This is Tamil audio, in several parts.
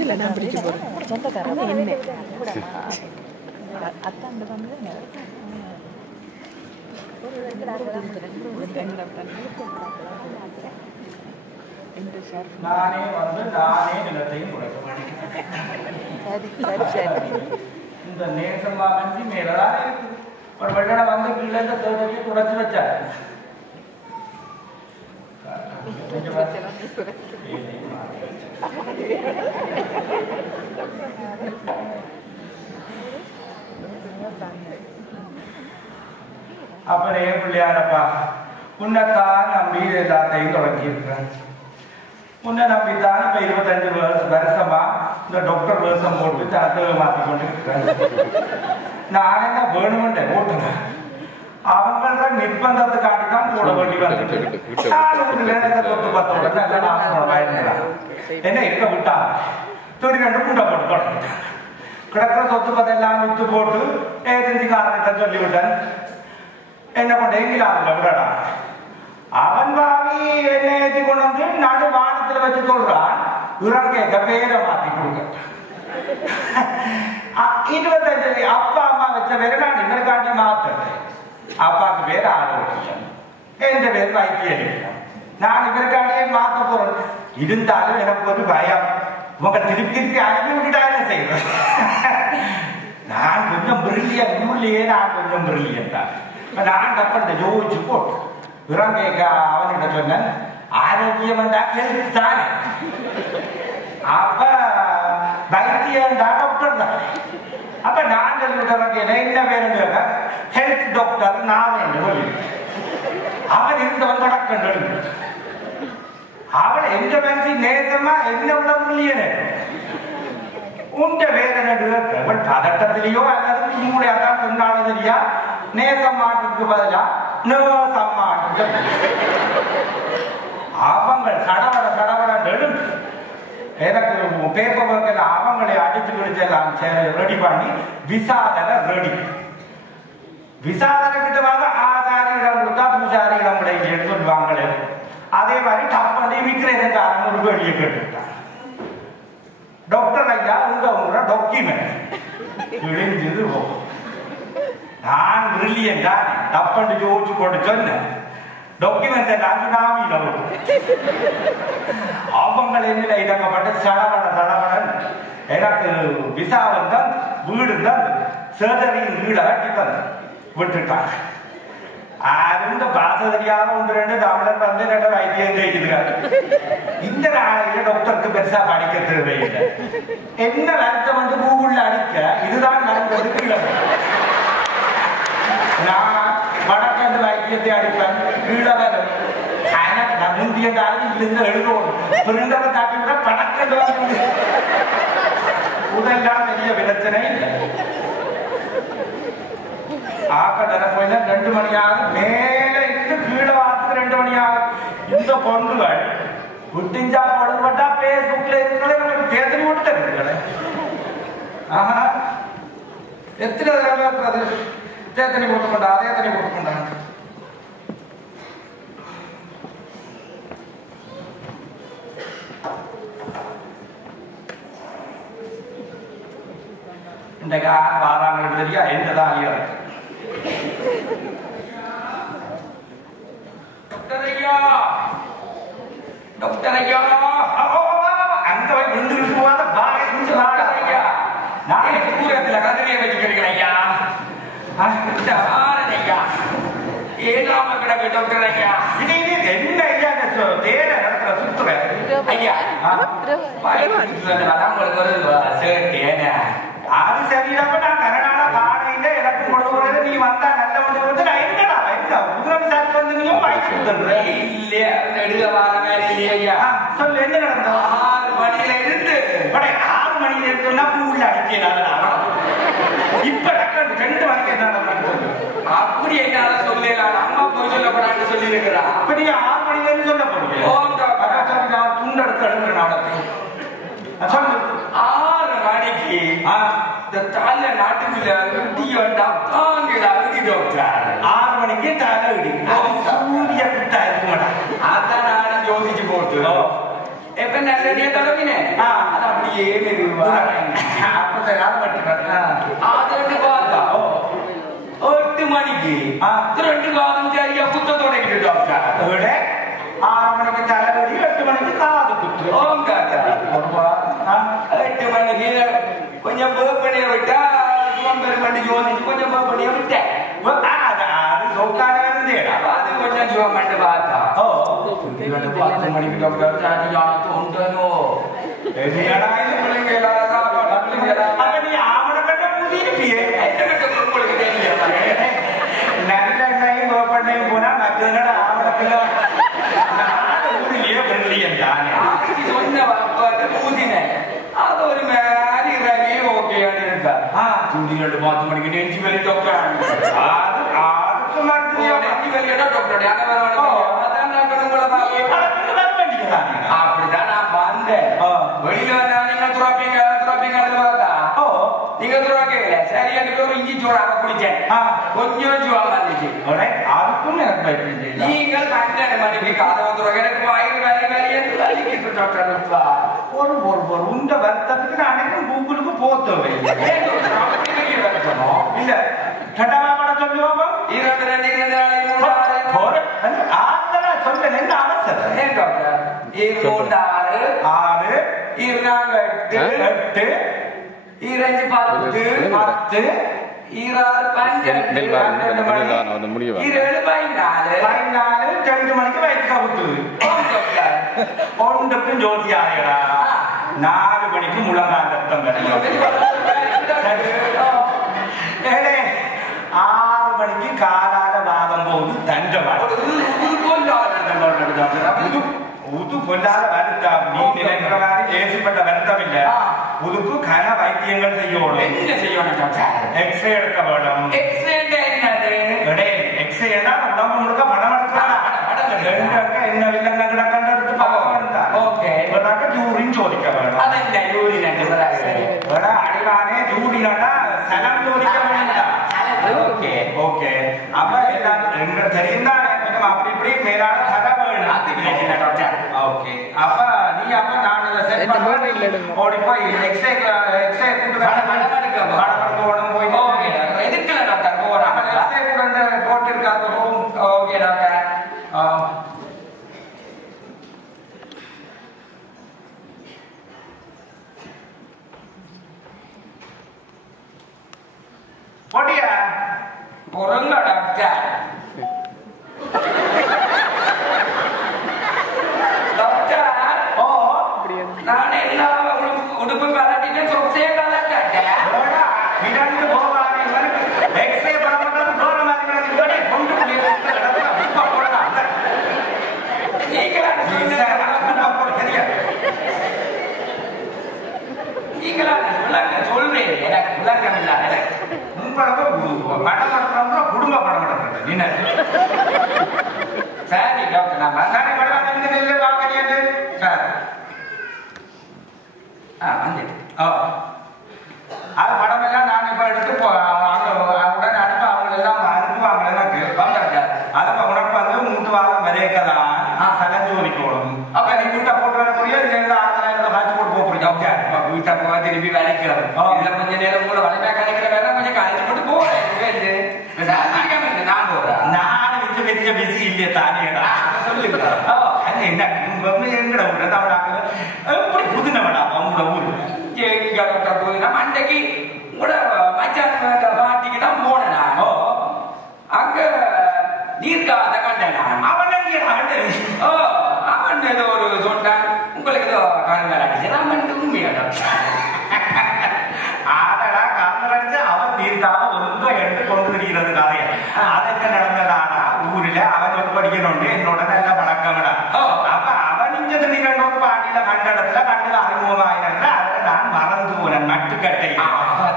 இல்ல நான் பிடிக்க போறேன் சொந்தக்காரன் என்ன அத்தான் வந்து நானே வந்து நானே நிலத்தையும் குறைக்க மாட்டேன். இந்த நேசமா மனசு மேலதான் இருக்கு. ஒரு வெள்ளனை வந்து கீழே இந்த சேவையை துடைச்சு வச்சாரு. அப்புறம் ஏன் பிள்ளையாரப்பா உன்னைத்தான் நம்பி எல்லாத்தையும் தொடங்கி இருக்கிறேன். உன்னை நம்பித்தான் இப்ப 25 வருஷமா இந்த டாக்டர் வேஷம் போட்டு தரத்தை மாற்றி கொண்டு இருக்கிறேன். நான் என்ன வேணுமென்ற போட்டுங்க அவங்கள நிர்பந்தத்துக்காட்டிதான் போட வேண்டி வந்துட்டு சொத்து பத்தோட என்ன இருக்க விட்டாங்க தொடி 2 முண்டை போட்டு தொடங்கிட்டாங்க. கிடக்கிற சொத்து பத்தெல்லாம் வித்து போட்டு ஏஜென்சி காரணத்தை சொல்லிவிட்டேன். என்ன கொண்டு எங்கிலாந்துல விடடா அவன் பாவி என்ன ஏற்றி கொண்டு வந்து நடு வானத்துல வச்சு சொல்றான் இறங்க பேரை மாத்தி கொடுக்க 25 அப்பா அம்மா வச்ச பேரை நான் இவருக்காண்டி மாத்தேன். அப்பாவுக்கு பேர் ஆரோக்கியம், எந்த பேர் வைத்தியம். நான் இவருக்காண்டியே மாத்த போறேன். இருந்தாலும் எனக்கு ஒரு பயம், உங்க திருப்பி அனுப்பி விட்டுட்டா என்ன செய்வேன். நான் கொஞ்சம் பிரில்லியன் உள்ளே நான் கொஞ்சம் பிரில்லியன் தான். நான் தப்ப யோசிச்சு போட்டு இறங்க அவன்கிட்ட சொன்னேன் ஆரோக்கியம் தானே அப்ப வைத்தியம் தான் டாக்டர் தான். அப்ப நான் சொல்லிவிட்டவங்க என்ன வேணும் ஹெல்த் டாக்டர் நான் அவன் இருந்தவன் தொடக்கம் அவன் எந்த மனசு நேசமா என்ன விட முடியல உண்ட வேதனை பதட்டத்திலேயோ அல்லது உங்களுடைய அதான் கொண்டாடுதலையா நேசம் மாட்டுக்கு பதிலா நேசம் மாட்டு அவங்க சடவட நெடும் எனக்கு பேப்பர் ஒர்க் அவங்களை அடிச்சு பிடிச்செல்லாம் ரெடி பண்ணி விசாதனை ரெடி. விசாதனை கிட்ட வந்து ஆசாரியிடம் கொடுத்தா பூசாரியிடம் கிடைக்கலன்னு சொல்லுவாங்களே. அதே மாதிரி தப்பண்டி விற்கிறதுக்காரங்க ஒரு வெளியே கேட்டுட்டாங்க. டாக்டர் ஐயா உங்களோட டாக்குமெண்ட் இழிஞ்சது நான் பிரில்லியன் தான் தப்பண்டு யோசிச்சு போட்டு சொன்னேன். டாக்குமெண்ட்ஸ் நாமியில அவங்களை என்ன இறக்கப்பட்ட சடவடன் எனக்கு விசா வந்தான் வீடு தான் சர்ஜரியின் வீடை கட்டித்தான் விட்டுட்டாங்க. இந்த பாச தெரியாத 1-2 தமிழர் வந்து ரெண்டு வைத்தியம் செய்கிறாங்க. இந்த நாளையில டாக்டருக்கு பெருசா படிக்க தேவையில்லை. என்ன வருத்தம் வந்து கூகுள்ல அடிக்க இதுதான் நடந்தது கீழே. நான் வடக்கண்டு வைத்தியத்தை அடிப்பேன் கீழே வரும். முந்திய இங்கிலிஷ்ல எழுதுவோம் பிரிண்டரை தாக்கி விட படக்கண்டு வந்து உடெல்லாம் பெரிய பிரச்சனை இல்லை. ஆக்கட்டரை போயில 2 மணி ஆகும். மேல இருந்து கீழே வாரத்துக்கு 2 மணி ஆகும். இந்த பொண்ணுகள் குட்டிஞ்சா பொழுதுபட்டா பேஸ்புக்ல இருக்கிறது தேர்தலி விட்டு தருங்களே. ஆஹா எத்தனை தடவை இருக்கிறது தேத்தனி போட்டுக்கொண்டா தேத்தனி போட்டுக்கொண்டாங்க. இன்றைக்கு வாராங்க தெரியா என்னதான் இருக்கு. டாக்டர் ஐயா அங்க போய் விழுந்துட்டு போவாத பாக குஞ்சு வாடா ஐயா. நானே தூரத்துல கதிரையை வச்சுக்கிறேன் ஐயா. ஐயா ஏழாம கிடக்கு டாக்டர் ஐயா. இது என்ன ஐயா தேர நடக்கிற சுத்துற ஐயா உங்களுக்கு ஒரு சேட்டு ஏன்னா அது சரியில்லாம நான் கரநாள காலையில எனக்கு கொடுக்குறது நீ வந்தா நல்ல வந்து நான் என்னடா என்ன உதவி சாப்பிட்டு வந்து நீங்க வாய்ப்பு தந்துடுறேன் இல்லையா நெடுக வார வேலை இல்லையா சொல்லு என்ன நடந்தோம். 6 மணியில இருந்து 6 மணியில இருக்குன்னா பூவுள்ள அடிக்கலாம். இப்ப 2 மணிக்கு என்ன அப்படி என்னால சொல்லலாம். அம்மா போய் சொல்லப்படான்னு சொல்லி இருக்கிறா. அப்ப நீங்க 6 மணில இருந்து சொல்ல போறீங்க. நான் துண்டு எடுத்து எடுக்கிறேன் சொல்லு 6 மணிக்கு இந்த தலை நாட்டுக்குள்ள உட்டி வந்தா தாங்கிட அழுதி டாக்டர். 6 மணிக்கு தலை இடி அது சூரிய குட்டா இருக்க மாட்டேன். அதான் நானும் யோசிச்சு போட்டு எப்ப நல்லடியா தடவினே அது அப்படியே மெதுவா அப்ப காலம் பட்டு அது பார்த்தா 8 மணிக்கு 2 காலம் சரியா குத்த தொடங்கிட்டு டாக்டர் 6 மணிக்கு தலைவலி 8 மணிக்கு காது குத்து 8 மணிக்கு கொஞ்சம் வேப்பனையை விட்டா பெருமண்டி யோசிச்சு கொஞ்சம் வேப்பனையை விட்டேன் அது சோக்கால இருந்தே அது கொஞ்சம் சிவமண்டு பார்த்தா 10 மணிக்கு டாக்டர் சரியான தொண்டனோ பிள்ளைங்க எல்லாரும் சாப்பாடு நீ ஆவண கட்ட புதியிருப்பியே உங்களுக்கு தெரியும் நல்லெண்ணையும் வேப்பெண்ணையும் போனா மற்ற ஆவணத்துல ஊரிலேயே வெள்ளியம் தானே சொன்ன வாப்பாட்டு பூசினேன் அது ஒரு மாதிரி ரவி ஓகேன்னு இருக்கா துண்டி 10 மணிக்கு நெஞ்சு வெளி டாக்டர் அதுக்கு மட்டும் நெஞ்சு வெளியடா டாக்டர் அங்க அதான் டாக்டர் உங்களை அப்படிதான் நான் வந்தேன் வெளியில வந்தா நீங்க துறப்பீங்க பார்த்தா நீங்க துறக்கல சரி எனக்கு ஒரு இஞ்சி சோடாக குடிச்சேன் கொஞ்சம் ஜுவம் வந்துச்சு அதுக்கும் எனக்கு பயப்படி நீங்கள் 12 மணிக்கு கதவு துறக்க எனக்கு வயிறு வேலைக்கு டாக்டர் ஒரு உண்ட வருத்தத்துக்கு நான் அன்னைக்கு கூகுளுக்கு போத்தவை இல்ல கட்டவா பட சொல்லுவோம் 22 சொல்ல என்ன அவசரம் ஏன் டாக்டர் 6 8 10 மணிக்கு வயிற்று கவுத்து ஒன்றுக்கும் ஜோதி ஆகடா 4 மணிக்கு முழங்கால் ரத்தம் 6 மணிக்கு காலால வாதம் போது தண்டவாடு உது கொண்டாத வருத்தம் நீ நினைக்கிற மாதிரி ஏசிப்பட்ட வருத்தம் இல்ல உதுக்கு கன வைத்தியங்கள் செய்யணும் என்ன செய்யணும் எக்ஸ்ரே எடுக்க வேணும் எக்ஸ்ரே எக்ஸ்ரேனா உடம்பு முழுக்க படம் எடுக்கலாம் என்ன வில்லங்க கிடக்கன்னு எடுத்து பார்க்க யூரின் சோதிக்க வேணும் அடிவானே யூரினா சலம் சோதிக்க வேண்டாம் ஓகே அப்ப எல்லாம் தெரிந்தானே கொஞ்சம் அப்படி இப்படி மேலான சட வேணும் ஓகே அப்ப நீ அப்ப நான் இதை செட் பண்ண ஓடி போய் எக்ஸ்ரே கூட்டு படம் போய் எதுக்குல டாக்டர் போறோம் எக்ஸ்ரே கூட போட்டிருக்காங்க ஓகே டாக்டர் போட்டியா பொறுங்க டாக்டர் டாக்டர் நான் எல்லா உடுப்பு கலட்டிட்டு சொசையை கலட்டேன் இடந்து போவாங்க எக்ஸ்ரே பண்ண போற மாதிரி கொண்டு போடலாம் நீங்களா சொல்றேன் எனக்கு விளக்கம் இல்ல படம் படம் குடும்ப படம் படம் என்ன சரி டாக்டர் நம்ம சரி படம் நெல்லு வாங்கிட்டு சார் வந்துட்டு அது படம் எல்லாம் நான் இப்ப எடுத்து உடனே அனுப்ப அவங்க எல்லாம் அனுப்புவாங்க எனக்கு அதுக்கு உனக்கு வந்து மூட்டு வாரம் வரைக்கதான் சலஞ்சோதிக்கணும் அப்ப நீ வீட்டை போட்டு வரக்கூடிய காய்ச்சி போட்டு போறீங்க வீட்டை போக திரும்பி விளைக்கிறது இதுல கொஞ்ச நேரம் கூட வலிமையா கலைக்கிற வேலை கொஞ்சம் காய்ச்சி போட்டு போறேன் நான் போறேன் நான் பெரிய பிஸி இல்லையே தானேடா சொல்லுங்க என்ன எங்கட ஊர்ல தமிழாங்க எப்படி புதுனவடா அவங்களோட ஊர் எங்க போய் நம்ம அன்றைக்கு கூட மச்சான் பாட்டிக்கு தான் போனேன் நான் அங்க நீர்காத கண்டேன் அவன் அவன் ஏதோ ஒரு சொன்னான் உங்களுக்கு ஏதோ காரணம் அடிச்சு அவன் உண்மையா ஆடடா காரணம் அடிச்சு அவன் தீர்க்காம ஒன்றும் எடுத்து கொண்டு வருகிறது கதையை அதற்கு நடந்ததானா ஊரில் அவன் ஒரு படிக்கணும் என்னோட நல்ல பழக்கம்டா அப்ப அவன் இங்க திடீரென்று பாட்டியில கண்ட இடத்துல கண்டு அறிமுகமாயினா அதில் நான் மறந்து போனேன் மட்டுக்கட்டை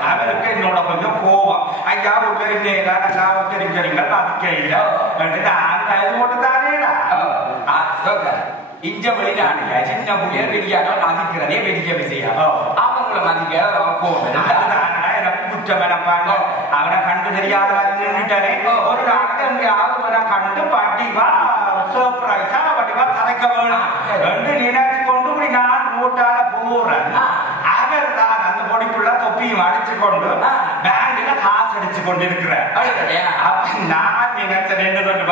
அவருக்கு என்னோட கொஞ்சம் கோபம் ஐயா ஒரு தெரிஞ்ச தெரிஞ்சவங்க பாதிக்க இல்லை நான் போட்டு தானேடா இஞ்ச வெளிநாடுல சின்ன புள்ளிய பெரியாக்க மதிக்கிறதே பெரிய விஷயம் அவங்கள மதிக்க போவேன் எனக்கு குற்றம் நினைப்பாங்க அவனை கண்டு தெரியாத நின்றுட்டனே ஒரு நாளைக்கு எங்கேயாவது கண்டு படிவா சர்ப்ரைஸா படிவா கதைக்க வேணும் ரெண்டு நினைச்சு கொண்டு இப்படி ரோட்டால போறேன் அவர் தான் அந்த பொடிக்குள்ள தொப்பியும் அடிச்சு கொண்டு பேங்க்ல காசு அடிச்சு கொண்டு இருக்கிறேன். அப்ப நான் நினைச்ச ரெண்டு கொண்டு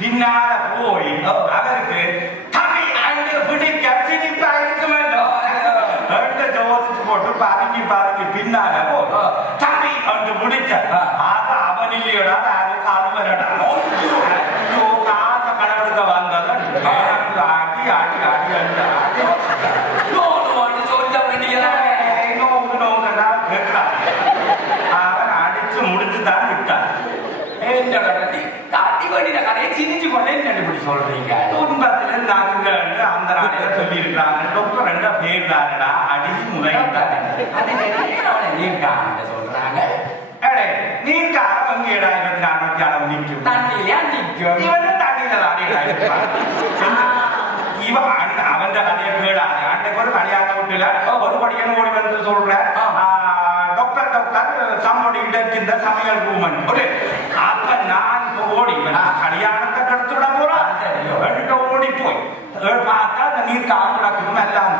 பின்னால போய் அவருக்கு தம்பி அங்கு பிடிக்க சிரிப்பா இருக்குமല്ലോ ஜோசிச்சு போட்டு பதுங்கி பதுங்கி பின்னால போ தம்பி அங்கு பிடிச்ச அது அவன் இல்லையோட அது கழுவலடா காசை கடவுளுக்கு வந்தவன் அடி அடி அடி அடி அவன் அடிச்சு முடிச்சுதான் விட்டான். சொல்றீங்க துன்பத்துல நாங்கள் அந்த நாளையில சொல்லி இருக்கிறாங்க டாக்டர் ரெண்ட பேர் தானடா அடி முறையிட்டாங்க சொல்றாங்க நீர்க்காரம் அங்கே 2400 நிற்கும் தண்ணியிலே நிற்கும் இவன் தண்ணியில இவன் அவன் கதையை கேடாது அன்றைக்கு ஒரு கல்யாண வீட்டுல ஒரு படிக்கணும் ஓடி வந்து சொல்ற டாக்டர் டாக்டர் சம்படி இந்த சமையல் ரூமன் அப்ப நான் ஓடி கல்யாணத்தை கடுத்து விட போறான் ஓடி போய் பார்த்தா அந்த நீர் காப்பிடக்கும் எல்லாம்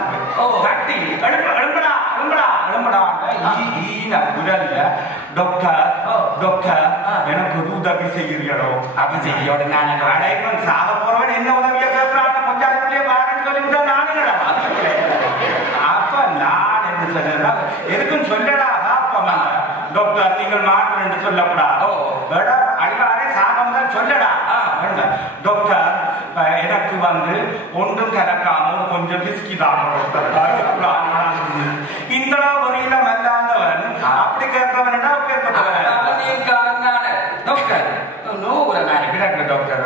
கட்டி எழும்படா எழும்படா எழும்படா குரல்ல டாக்டர் டாக்டர் எனக்கு ஒரு உதவி செய்கிறீர்களோ அப்படி செய்யோட நான் அடைவன் சாக போறவன் என்ன உதவியை கேட்கிறான் பஞ்சாயத்துலயே வாரன்னு சொல்லிவிட்டா நானுங்கடா அப்ப நான் என்ன சொல்றா எதுக்கும் சொல்லடா அப்பமா டாக்டர் நீங்கள் மாற்று என்று சொல்லக்கூடாது அடிவாரே சாகம் தான் சொல்லடா டாக்டர் எனக்கு வந்து ஒன்றும் கலக்காம கொஞ்சம் பிஸ்கி தான் இந்த வரையில மல்லாந்தவன் அப்படி கேட்கிறவன் டாக்டர் டாக்டர்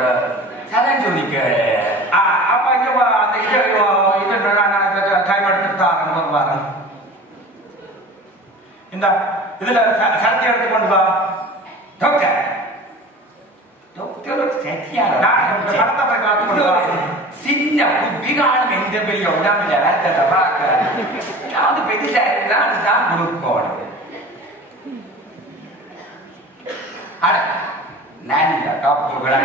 சொல்லிக்க அப்ப இங்க அந்த இது டைம் எடுத்துட்டு வாரம் இந்த இதுல சரத்தி எடுத்து கொண்டு வா டாக்டர் சின்ன குப்பிகாலம் எந்த பெரிய உடம்புல ரத்தத்தை பார்க்க அது பெருசா இருந்தா அதுதான் கொடுக்கணும். அட நல்ல கப்புகளா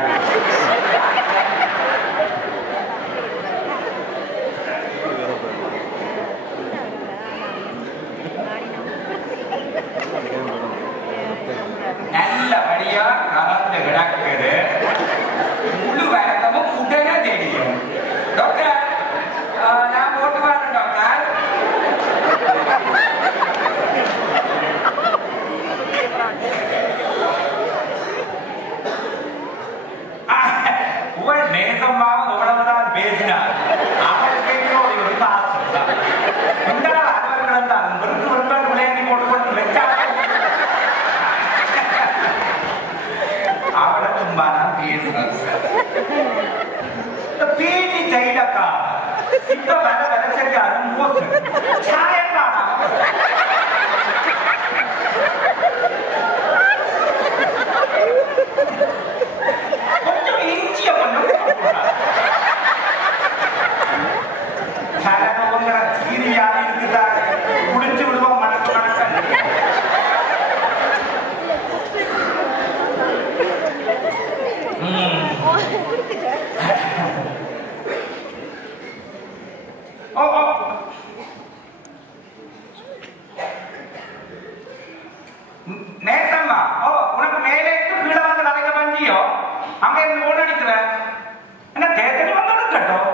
நல்லபடியா கலந்து கிடக்குது முழு வரத்தமும் உடனே தெரியும். டாக்டர் நான் போட்டு வரேன் டாக்டர். உங்கள் நேசமாக உடம்புதான் பேசினார் அவருக்கு ஒரு காசு இந்த அவர் கிடந்தால் வெறுத்து வெறுப்பாட்டு விளையாண்டி போட்டு வச்சா அவளை சும்மா நான் பேசுறேன். பேட்டி தைலக்கா இப்ப வர வரைச்சாலும் மோசு சாயக்கா கொஞ்சம் இஞ்சிய கொஞ்சம் சரண சீரியாக இருக்குதா குடிச்சு விடுவோம் மணக்க மணக்க நேசம்மா உனக்கு மேலே கீழே வந்து நிறைய பஞ்சியோ அங்க இருந்து ஓடிக்கிற என்ன தேர்தல் வந்தாலும் கேட்டோம்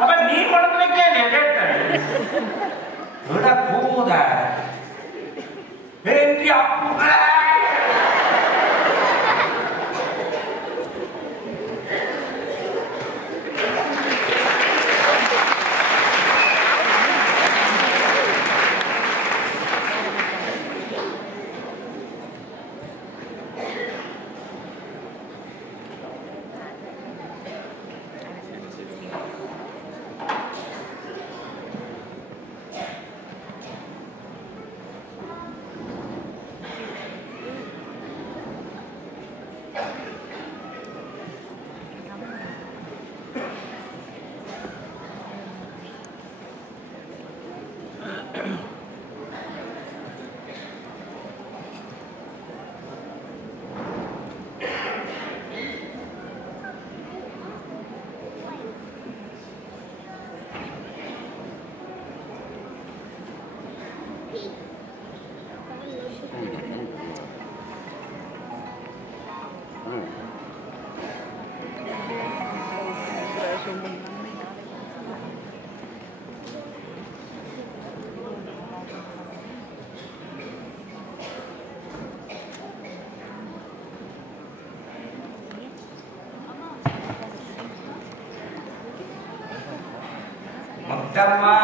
அப்ப நீ கொண்டு வைக்க விட போத முத்தம்மா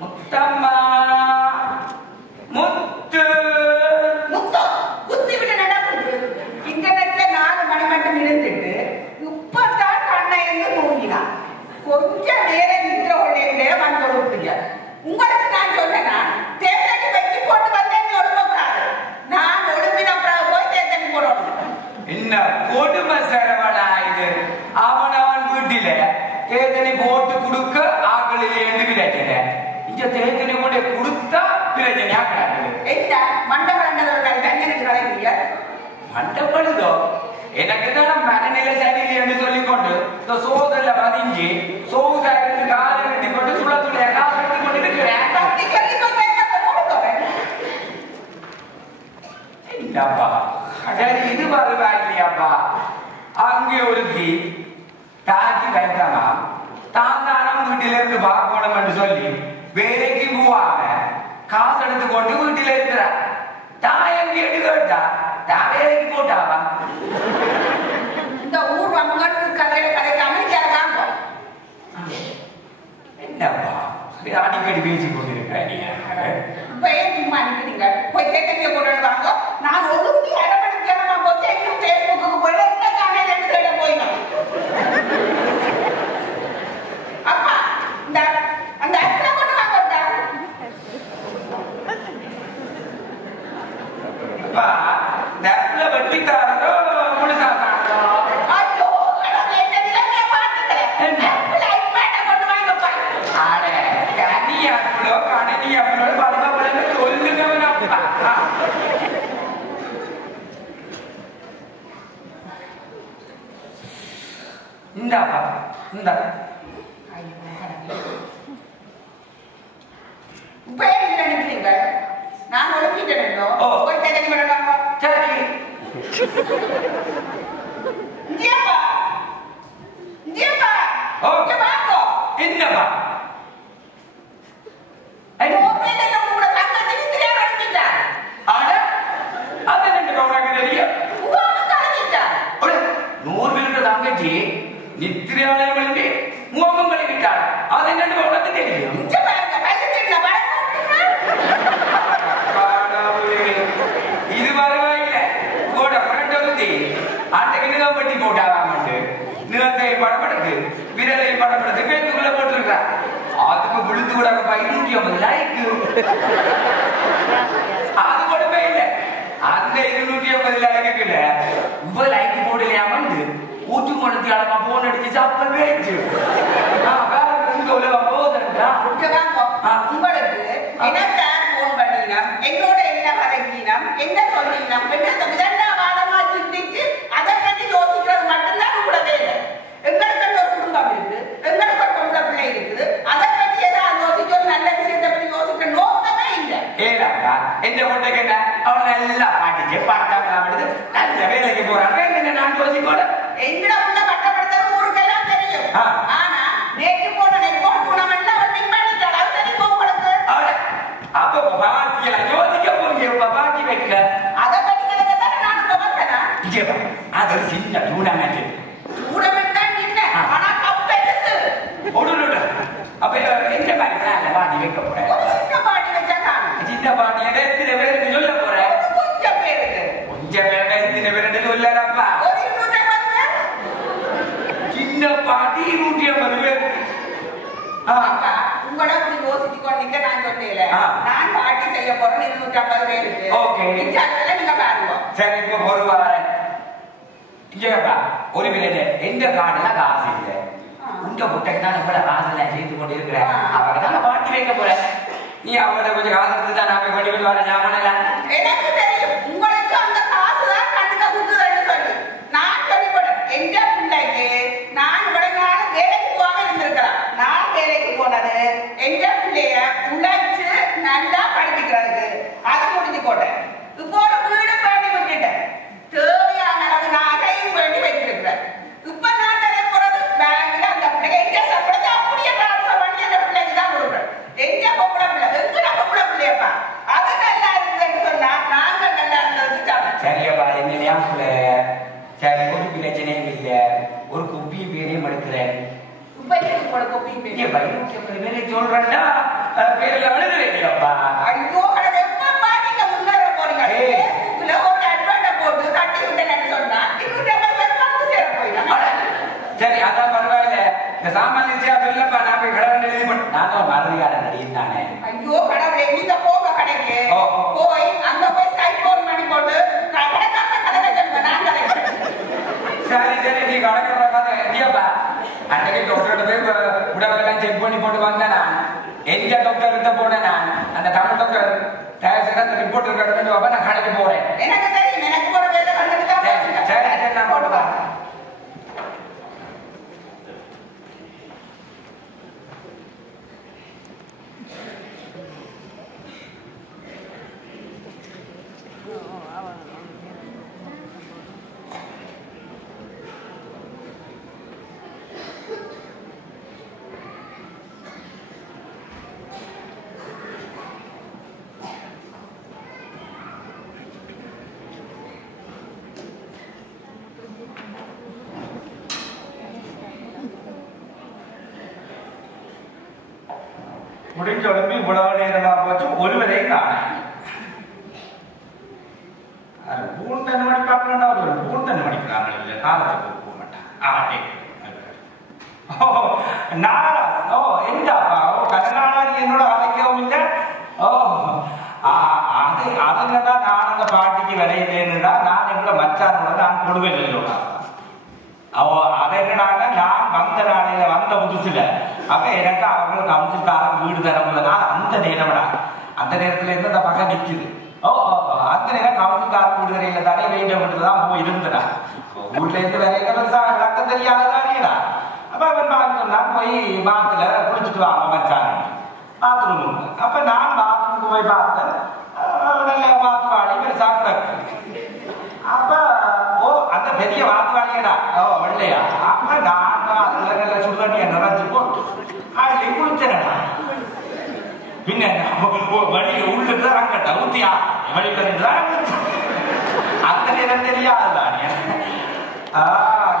முத்தம்மா முத்து முத்து குத்தி விட்டு நடக்குது. இன்டர்நெட்ல 4 மணி மட்டும் இருந்துட்டு இப்பதான் கண்ணை எங்க தூங்கினா. கொஞ்ச நேரம் நின்ற உடனே வந்து கொடுப்பீங்க. உங்களுக்கு நான் சொன்னேன்னா தேர்தலுக்கு வச்சு போட்டு வந்தேன்னு ஒழுங்கக்கூடாது. நான் ஒழுங்கின அப்புறம் போய் தேர்தலுக்கு போடணும். என்ன கொடுமை சரவணா இது. அவன் வீட்டில தேர்தலை போட்டு கொடுக்க ஆக்களில் என்று விளைச்சன. இந்த தேர்தலை கொண்டு கொடுத்தா பிரச்சனையா கிடக்குது. என்ன மண்டபம் தண்ணி கலைஞர் மண்டப்படுதோ எனக்கு தான் மனநிலை சரியில்லை என்று சொல்லிக்கொண்டு இந்த சோதல பதிஞ்சு சோதனை காலை வெட்டி கொண்டு சுழ சுழைய காசு எடுத்து கொண்டு இருக்கிறேன். இல்லப்பா சரி இது வருவா இல்லையாப்பா. அங்கே ஒருத்தி தாக்கி வைத்தமா தான் தானம் வீட்டில இருந்து பார்க்கணும் என்று சொல்லி வேலைக்கு போவாங்க காசு எடுத்து கொண்டு வீட்டில இருக்கிற தாயம் கேட்டு கேட்டா தான் வேலைக்கு போட்டாவா. இந்த ஊர் மக்களுக்கு கதையில கதைக்காம கேட்காம என்னப்பா அடிக்கடி பேசி கொண்டிருக்கிறீங்க. பையன் சும்மா அனுப்பிடுங்க போய் தேர்தலில் போட்டு வாங்க. நான் ஒழுங்கு இடப்படுத்தியானமா போச்சு எங்களுக்கு பேஸ்புக்கு போயிட இந்த காலையில இருந்து தேட போயிடும். அப்பா இந்த அந்த அக்கறை கொண்டு வாங்க. அப்பா இந்த இடத்துல வெட்டி தாரதோ முழுசா தாரதோ. ஐயோ என்ன நிலைமையை பார்த்துக்கிறேன். கொண்டு வாங்கப்பா. ஆடே கனியாப்புலோ கனனியாப்புலோ படப்படன்னு சொல்லுங்கவன் அப்பா. இந்தாப்பா இந்த இப்ப ஏன் நினைக்கிறீங்க நான் ஒழுங்கிட்டேன் போய் தேர்தல் பண்ணலாமா? சரி இந்தியாப்பா இந்தியாப்பா இங்க வாங்கோ. என்னப்பா உங்களோட தங்கச்சி நித்திரையா அனுப்பிட்டா. ஆட அது என்ன உனக்கு தெரியும்? உங்க 100 பேர் தங்கச்சி நித்திரையாலயம் வந்து முகமும் கழுவிட்டாள். அது என்ன உனக்கு தெரியும்? இது பரவாயில்லை. கூட ஃப்ரெண்ட் வந்து அன்றைக்கு நிலம் பட்டி போட்டாவாமட்டு நிலத்தை படப்படுத்து விரலை படப்படுத்து பேருக்குள்ள போட்டிருக்கா. அதுக்கு விழுந்து கூட 250 லைக்கு. அது கொடுமை இல்லை. அந்த 250 லைக்குல இவ்வளவு லைக்கு போடலையாமண்டு ஊற்று மனத்தி அளவா போன் அடிச்சு அப்ப பேச்சு உங்களுக்கு என்ன போன் பண்ணினோம் என்னோட என்ன கதைக்கினம் என்ன சொல்லினோம் விதண்டாவாதமா சிந்திச்சு அதை பற்றி யோசிக்கிறது மட்டும்தான் கூட வேலை. எங்களுக்கு ஒரு குடும்பம் இருக்கு, எங்களுக்கு ஒரு பொம்பளை பிள்ளை இருக்குது. அதை பற்றி ஏதாவது யோசிச்சு ஒரு நல்ல விஷயத்தை பற்றி யோசிக்கிற நோக்கமே இல்லை. ஏடாக்கா எந்த பொண்ணு கேட்ட அவன் நல்லா பாட்டிச்சு பாட்டாங்க நல்ல வேலைக்கு போறாங்க. என்ன நான் யோசிக்கோட எங்கட உள்ள பட்டப்படுத்தது ஊருக்கெல்லாம் தெரியும். ஆனா நேற்று போன நெட்போன் டூர்னமெண்ட்ல அவன் வின் பண்ணிட்டாள். அது தெரியும் உங்களுக்கு? அப்ப பாட்டியெல்லாம் யோசிக்க போறீங்க. பாட்டி வைக்க அதை படிக்கிறதுக்கு நான் இப்ப வந்தேனா? இங்கேப்பா அது ஒரு சின்ன டூர்னமெண்ட். டூர்னமெண்ட் தான் நின்ன ஆனா கப் பெருசு. ஒடுலுட அப்ப எந்த மாதிரி பிளான்ல பாட்டி வைக்க போறேன்? ஒரு சின்ன பாட்டி வச்சா காணும். சின்ன பாட்டி எத்தனை பேருக்கு சொல்ல போறேன்? கொஞ்சம் பேருக்கு. கொஞ்சம் பேருக்கு எத்தனை பேருக்கு சொல்லப்பா? ஒரு 250 பேர். சின்ன பாட்டி 150 பேருக்கு. அப்பா உங்களோட இப்படி யோசிச்சு கொண்டிருக்க நான் சொன்னேன். நான் பாட்டி செய்ய போறேன் 250 பேருக்கு. ஓகே. இன்சார்ஜ்ல நீங்க பாருங்க. சரி இப்ப ஒரு வாரம் இங்கேப்பா ஒரு விளையாட்டு எந்த காடுல காசு இல்லை. உண்ட புட்டைக்கு தான் நம்மள காசெல்லாம் சேர்த்து கொண்டு இருக்கிறேன். அவங்க தான் பாட்டி வைக்க போறேன். நீ அவங்கள கொஞ்சம் காசு எடுத்து தான் நான் கொண்டு போய் வர ஞாபகம். எனக்கு தெரியும் உங்களுக்கு அந்த காசு தான் கண்ணுக்க குத்துதுன்னு சொல்லி நான் சொல்லிப்பட்டேன். எங்க பிள்ளைக்கு நான் உடனால வேலைக்கு போகாம இருந்திருக்கலாம். நான் வேலைக்கு போனது எங்க பிள்ளைய உழைச்சு நல்லா படிக்கிறதுக்கு. அது முடிஞ்சு போட்டேன். இப்போ ஒரு வீடு பண்ணி விட்டுட்டேன். தேவையான அளவு நகையும் வேண்டி வச்சிருக்கிறேன். இப்ப நான் தர போறது பேங்க்ல அந்த பிள்ளை எங்க சம்பளத்தை அப்படியே டிரான்ஸ்பர் பண்ணி அந்த பிள்ளைக்கு தான் கொடுக்குறேன். எங்க பொம்பளை பிள்ளை எங்க பொம்பளை பிள்ளையப்பா அது நல்லா இருந்ததுன்னு சொன்னா நாங்க நல்லா இருந்தது. சரியப்பா என்னையா சரி ஒரு பிரச்சனையும் இல்லை. ஒரு குப்பியும் பேரையும் எடுக்கிறேன். இப்ப உங்களுக்கு வேலை சொல்றேன்னா பேர்ல எழுதுறேன்ப்பா. ஐயோ கடவுளே, எப்பப்பா நீங்க முன்னேற போறீங்க? Facebookல ஒரு அட்வர்டைஸ் போட்டு கட்டி விட்டேன்னு சொன்னா இன்னும் டபுள் பேர் வந்து சேர போயிடலாம். சரி அதான் பரவாயில்ல. இந்த சாமான் நிச்சயம் சொல்லப்பா, நான் போய் கடை எழுதி போட்டு நான் தான் மறதிகாரன் நடிகன் தானே. ஐயோ கடவுளே, நீங்க போக கடைக்கு போய் அங்க போய் ஸ்கைப் போன் பண்ணி போட்டு கடைக்காரன் கதை வைக்கணும், நான் கதை சரி சரி, நீ கடைக்கிற கதை எப்படியாப்பா? அன்றைக்கு டாக்டர்கிட்ட போய் உடம்பெல்லாம் செக் பண்ணி போட்டு வந்தேன் நான். எந்த டாக்டர் கிட்ட போனேன் நான், அந்த தமிழ் டாக்டர் தயாரிச்சு அந்த ரிப்போர்ட் இருக்கட்டும் பாப்பா, நான் கடைக்கு போறேன். எனக்கு தெரியும், எனக்கு ஒரு வேலை வந்துட்டு தான் சரி சரி சரி, நான் போட்டுப்பா. முடிஞ்ச உடம்பு இவ்வளவு நேரமா போச்சு, ஒருவரையும் காண. அது பூண்டன் மணி பார்க்கணும்னா ஒரு பூண்டன் மணிக்கிறாங்க இல்ல, காலத்துக்கு போக மாட்டான். ஓ நாராஸ், ஓ எந்தாப்பா, ஓ கனகாணி என்னோட அழைக்கவும் இல்லை. ஓ அதுங்கதான் நான் அந்த பாட்டிக்கு விளையிலேன்னுடா, நான் எங்களோட மச்சானோட நான் கொடுவேன் இல்லையோடா. அது என்னடாங்க, நான் வந்த நாளையில வந்த புதுசுல அப்ப எனக்கு அவங்களுக்கு அம்சக்காரன் வீடு தர முதல்ல அந்த நேரம்டா, அந்த நேரத்துல இருந்து அந்த பக்கம் நிக்குது. அந்த நேரம் கவுன்சில்காரன் வீடு வரையில தானே வெயிட்ட மட்டும்தான் போய் இருந்தடா. வீட்டுல இருந்து வரையில விளக்கம் தெரியாததானேடா. அப்ப அவன் பாத்ரூம்னா போய் பாத்துல குளிச்சுட்டு வாங்க மச்சான் பாத்ரூம். அப்ப நான் பாத்ரூமுக்கு போய் பார்த்தேன், நல்ல பாத்ரூம் பெருசா கிடக்கு. அப்ப அந்த பெரிய வாத்துவாளியடா, வெள்ளையா. அப்ப நான் அதுல நல்ல சுடுதண்ணியை நிறைச்சு போட்டு அதுல குளிச்சேன். பின்ன வழி உள்ளுக்கு ரங்கட்டா ஊத்தியா வழில அந்த நேரம் தெரியாதுதானே.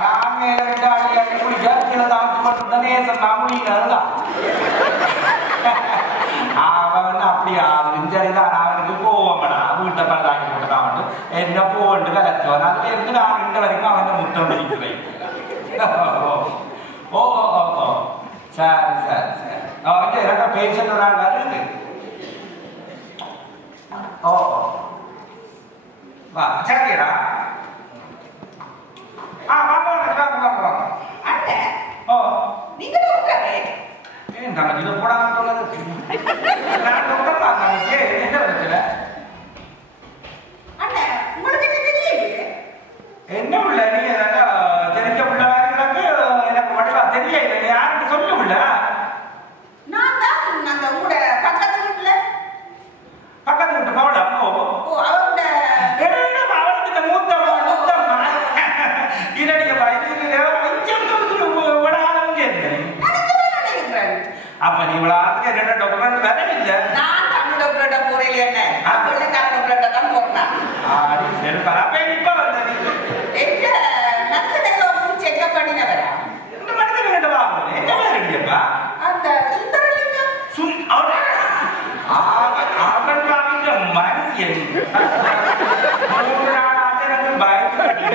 நான் மேல ரெண்டு அடி குளிக்க கீழே தாழ்த்து மட்டும் நேசம் நான் முடியலதான். அவன் அப்படியா சரிதான், அவனுக்கு போவோம்டா வீட்டை பல்லாக்கி போட்டுதான் என்ன போவண்டு கலச்சுவன். அதுல இருந்து நான் ரெண்டு வரைக்கும் அவன் முத்தம் இருக்கிறேன். ஓ ஓ ஓ சரி சரி சரி, அவன் எனக்கு பேஷண்ட் ஒரு ஆள் வருது. ஓ வா சரிடா. வாங்க வாங்க வாங்க வாங்க. ஓ நீங்க டாக்டரே? நாங்கள் இதை போடாம சொல்லுறது நான் டாக்டர் தான். நமக்கு என்ன பிரச்சனை? உங்களுக்கு தெரியலையே என்ன உள்ள நீங்க தெரிஞ்ச உள்ள எனக்கு வடிவா தெரியல, யாருக்கு சொல்ல உள்ள. நான் தான் அந்த கூட பக்கத்து வீட்டுல பக்கத்து வீட்டு போட அவரோட அவளுக்கு மூத்தம்மா மூத்தம்மா இரடிக்க அப்ப நீ இவ்வளவு என்ன டாக்டர் வரவில்லை. நான் தமிழ் டாக்டர்கிட்ட போறேன், என்ன அப்படி டாக்டர்கிட்ட தான் போறேன். சரி பரவாயில்ல. இப்ப வந்தது எங்க நர்சரியில ஒரு செக்அப் பண்ணினவரா? இந்த மனிதன் கிட்ட வாங்க. என்ன வேறப்பா? அந்த சுந்தரலிங்கம் அவன் காமிக்க மனுஷன் மூணு நாளாக எனக்கு பயப்பட்டு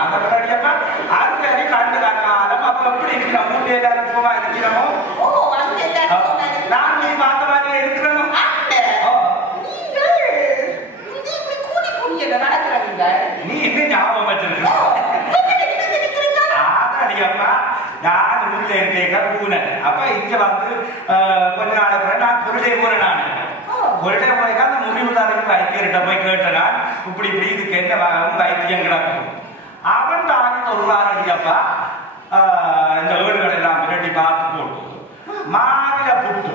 அதப்படியப்பா அது சரி கண்டு காலம். அப்ப எப்படி இருக்கிறோம்? மூணு எல்லாரும் போவா இருக்கிறோமோ? நான் நீ பார்த்த மாதிரி இருக்கிறோம். நீ இன்னும் ஞாபகம் வச்சிருக்க ஆதாடியப்பா. நான் உள்ள இருக்கேங்க பூனன். அப்ப இங்க வந்து கொஞ்ச நாள் அப்புறம் நான் பொருளே போறேன். நான் பொருளே போய்க்கா அந்த முடிவுதாரன் வைத்தியர்கிட்ட போய் கேட்டேன், இப்படி இப்படி இதுக்கு என்ன வைத்தியம் கிடக்கும். அவன் தானே சொல்றானடியப்பா, இந்த வீடுகள் எல்லாம் விரட்டி பார்த்து போட்டு மாவில புட்டு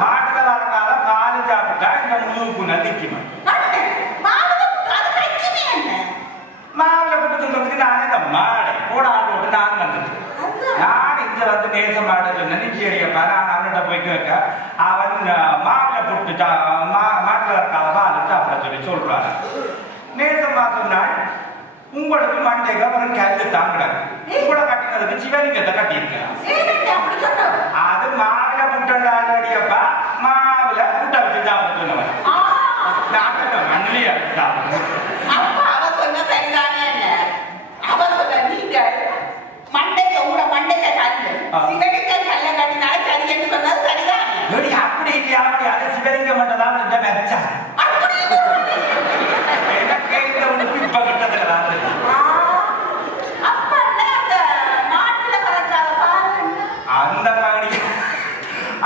மாட்டுல வரனால பால் சாப்பிட்டா இந்த முதுகுக்கு நதிக்கணும். மாவில புட்டு தின்றதுக்கு நானே இந்த மாடை கூட ஆள் போட்டு நான் வந்துட்டு நான் இங்க வந்து நேச மாட சொன்ன நிச்சயப்பா. நான் அவன்கிட்ட போய் கேட்க அவன் மாவில புட்டு மாட்டுல இருக்காத பால் சாப்பிட சொல்லி சொல்றாரு. நேசமா சொன்னால் உங்களுக்கு மண்டைக்கு ஒரு கல்லு தான் கிடக்கு. உங்களை கட்டின கட்டுறதுக்கு சிவலிங்கத்தை கட்டியிருக்கலாம். ஏன் அப்படி சொன்னோம்? அது மாவில புட்டண்டாடியப்பா மாவில புட்ட வச்சு தான் சொன்னவன். நாட்டம் மண்ணிலே அடிச்சான். அப்பா அவ சொன்ன சரிதானே? அவ சொன்ன நீங்க மண்டைக்கு உங்களோட மண்டைக்கு கல்லு சிவலிங்க கல்ல கட்டினால சரி என்று சொன்னது சரிதான். அப்படி இல்லையா? அப்படி அது சிவலிங்கம் மட்டும்தான் இந்த மெச்சா எனக்கு இந்த உனக்கு இப்ப கிட்டத்துல தான் அப்ப அந்த மாட்டுல கலக்காத பாரு அந்த மாதிரி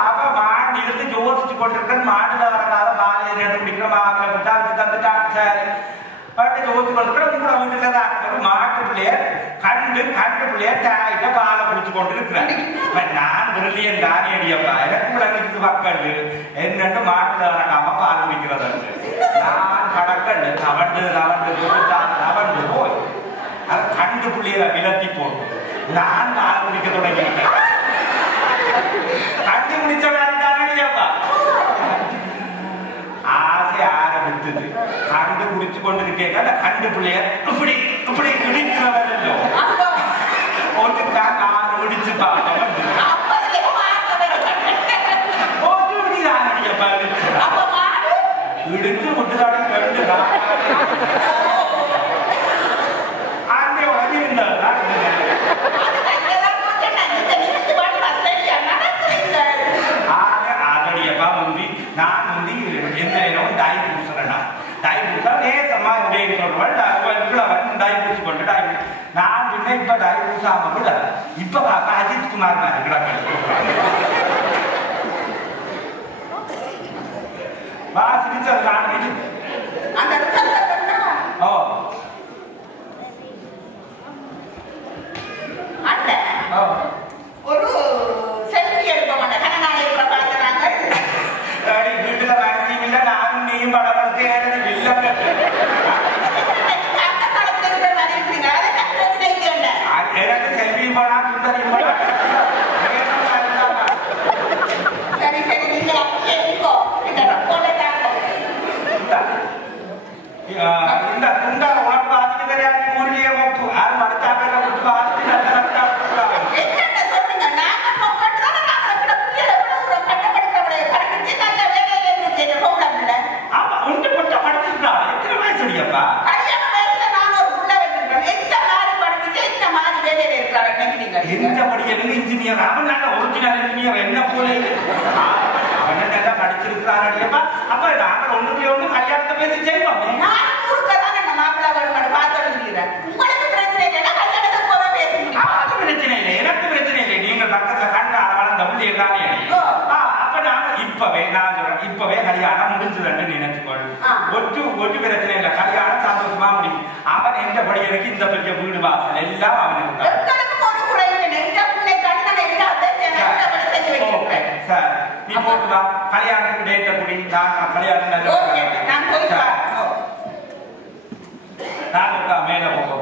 அப்ப மாடு இருந்து யோசிச்சு கொண்டிருக்கேன். மாட்டுல வரக்காத மாலை ரெண்டு பிடிக்கிற மாவில புட்டா வச்சு தந்துட்டாங்க சார். பட்டு யோசிச்சு கொண்டிருக்கிறேன். உங்களோட வீட்டுல தான் மாட்டு பிள்ளையர் கண்டு பிள்ளையர் தாயிட்ட பாலை குடிச்சு கொண்டு இருக்கிறேன். நான் பிரில்லியன் தானே அடியப்பா எனக்கு விளங்கிட்டு மக்கள் என்னட்டு மாட்டுல வரக்காம பால் குடிக்கிறது. நான் கடக்கண்டு தவண்டு போய் அதை கண்டு பிள்ளையரை விலத்தி போட்டு நான் பால் குடிக்க தொடங்கிட்டேன். கண்டு முடிச்ச வேலை தானே அடியப்பா. ஆசை ஆரம்பித்தது. கண்டு குடிச்சு கொண்டு இருக்கேன். அந்த கண்டு பிள்ளையர் இப்படி இப்படி குடிக்கிறவர் இல்லோ ஒன்றுதான் நான் முடிச்சு பார்த்தவன் இடிச்சு விட்டுதாடி கண்டு அந்த உடனே இருந்தார். அதடியப்பா முந்தி நான் முந்தி எந்த நேரம் டாய் பூசுறேன்னா டாய் பூசா நேசமா சொல்றவன் டாய் பூசி கொண்டு டாய் நான் பின்ன இப்ப டாய் பூசாம கூட இப்ப பாப்பா அஜித் குமார் மாதிரி கிடக்கு சிரிச்சது காணும். ஓ ஒரு செல்ஃபி எடுக்க மாட்டேன். கனகாலயத்துல பார்க்கிறாங்க. வீட்டுல மேக்சிம் இல்ல நானும் நீயும் படம் எடுத்து இல்ல எனக்கு செல்ஃபி போனா சுந்தரியும் போனா சரி சரி நீங்க கேட்கோ இந்த துண்டா உனக்கு வாசிக்க தெரியாது. ஊர்லயே போட்டு அது மறுத்தாக்க கொடுத்து வாசிச்சு என்ன சொல்லுங்க? நாங்க பொக்கட்டு தானே நாங்க புள்ளியில ஒரு கட்டப்படுத்தப்பட கரெக்ட் நல்ல வேலையில இருக்கு ப்ரோக்ராம் இல்ல. ஆமா உண்டு கொட்ட படிச்சிருக்கா. எத்தனை வயசு அடியப்பா? கல்யாண வயசுல நான் ஒரு புள்ள வச்சிருக்கேன். எந்த மாதிரி படிச்சு இந்த மாதிரி வேலையில இருக்காரு நினைக்கிறீங்க? எந்த படிக்கணும் இன்ஜினியர். அவன் நல்ல ஒரிஜினல் இன்ஜினியர் என்ன போல அவன் நல்லா படிச்சிருக்கிறான் அடியப்பா. அப்ப நாங்கள் ஒண்ணுக்குள்ள ஒண்ணு கல்யாணத்தை பேசி செய்வோம். நான் முழுக்கதான் நம்ம மாப்பிள்ளை வருமானம் பார்த்து இருக்கிறேன். உங்களுக்கு பிரச்சனை இல்லைன்னா கல்யாணத்தை போக பேசுங்க. அது பிரச்சனை இல்லை. எனக்கு பிரச்சனை இல்லை. நீங்க பக்கத்துல கண்டு வளர்ந்த புள்ளி எல்லாமே அப்ப நாங்க இப்பவே கல்யாணம் முடிஞ்சதுன்னு நினைச்சுக்கொள். ஒட்டு பிரச்சனை இல்லை. கல்யாணம் சந்தோஷமா முடியும். அவன் எந்த படி எனக்கு இந்த பெரிய வீடு வாசல் எல்லாம் அவனுக்கு ஒரு குறை சார் நீ போட்டு வா. கல்யாணத்துக்கு டேட்ட குடி. நான் கல்யாணம் நான் மேல போக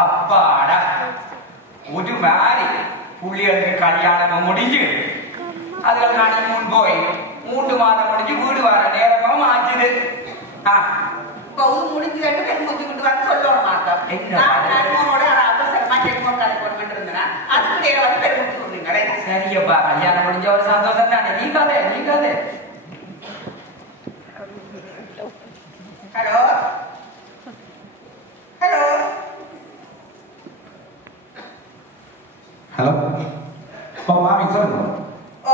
அப்பாடா ஒரு மாதிரி புள்ளிகளுக்கு கல்யாணம் முடிஞ்சு அதுல நான் முன் போய் 3 மாதம் முடிஞ்சு வீடு வர நேரமும் ஆச்சுது. இப்போ முடிஞ்சு பெருமுத்துக்கிட்டு வந்து சொல்லணும் மாட்டோம். நான் அவசரமா டெலிஃபோன் கால் இருந்தேன். அதுக்கு நேரம் வந்து பெருமுத்து சொல்றீங்களே. சரியப்பா, கல்யாணம் முடிஞ்ச ஒரு சந்தோஷம் தானே. நீங்காதே. Hello hello hello. ஓ மாமி சொல்லுங்க. ஓ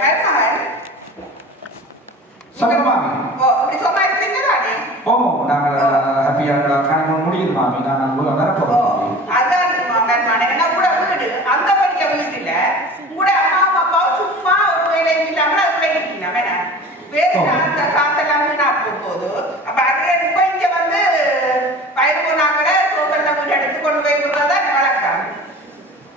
மருமகன் சொல்லுங்க மாமி. ஓ அப்படி சொன்னா இருக்கீங்க தானே? ஓமோ நாங்கள் ஹாப்பியாக கணக்கு முடியுது மாமி. நாங்கள் வரப்போம். அதான் மருமகன் கூட வீடு அந்த படிக்க வீட்டுல கூட அம்மா அப்பாவும் சும்மா ஒரு வேலையும் இல்லாமல் அது பிள்ளைங்க வேணாம் வேறு அந்த காசெல்லாம் வீணா போகுது. அப்ப அது இப்போ இங்க வந்து பயிர் போனாங்கள சோதனை வீடு எடுத்து கொண்டு போய் விடுறதா வழக்கம்.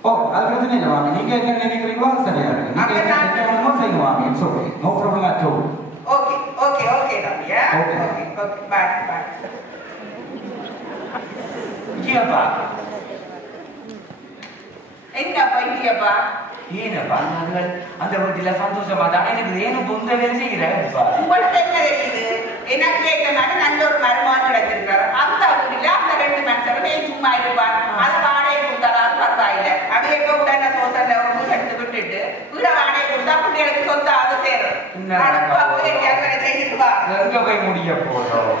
ஓ அது பிரச்சனை இல்லை மாமி. நீங்க என்ன நினைக்கிறீங்களோ சரியா இருக்கு. நீங்க என்ன வேணுமோ செய்யுங்க மாமி. It's okay. No problem at all. Okay okay okay தம்பியா. Okay okay bye bye. இங்கேப்பா என்னப்பா இங்கேப்பா? ஏனப்பா நாங்கள் அந்த வீட்டில சந்தோஷமா தானே இருக்குது. ஏனும் பொந்த வேலை செய்கிறேன்ப்பா. உங்களுக்கு என்ன தெரியுது? எனக்கு கேட்ட மாதிரி நல்ல ஒரு மருமகன் கிடைச்சிருக்காரு. அந்த வீட்டுல அந்த 2 மனுஷரும் சும்மா இருப்பார். அதை வாடகை கொடுத்தாலும் பரவாயில்லை. அது எப்ப உடனே சோசல்ல ஒரு வீடு எடுத்து விட்டுட்டு வீட வாடகை கொடுத்தா பிள்ளைகளுக்கு சொந்த அது சேரும். செய்துட்டு வா. எங்க போய் முடிய போறோம்?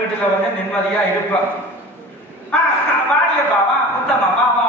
வீட்டுல வந்து நிம்மதியா இருப்பேன். வாடியப்பா வா முத்தம்மா வா வா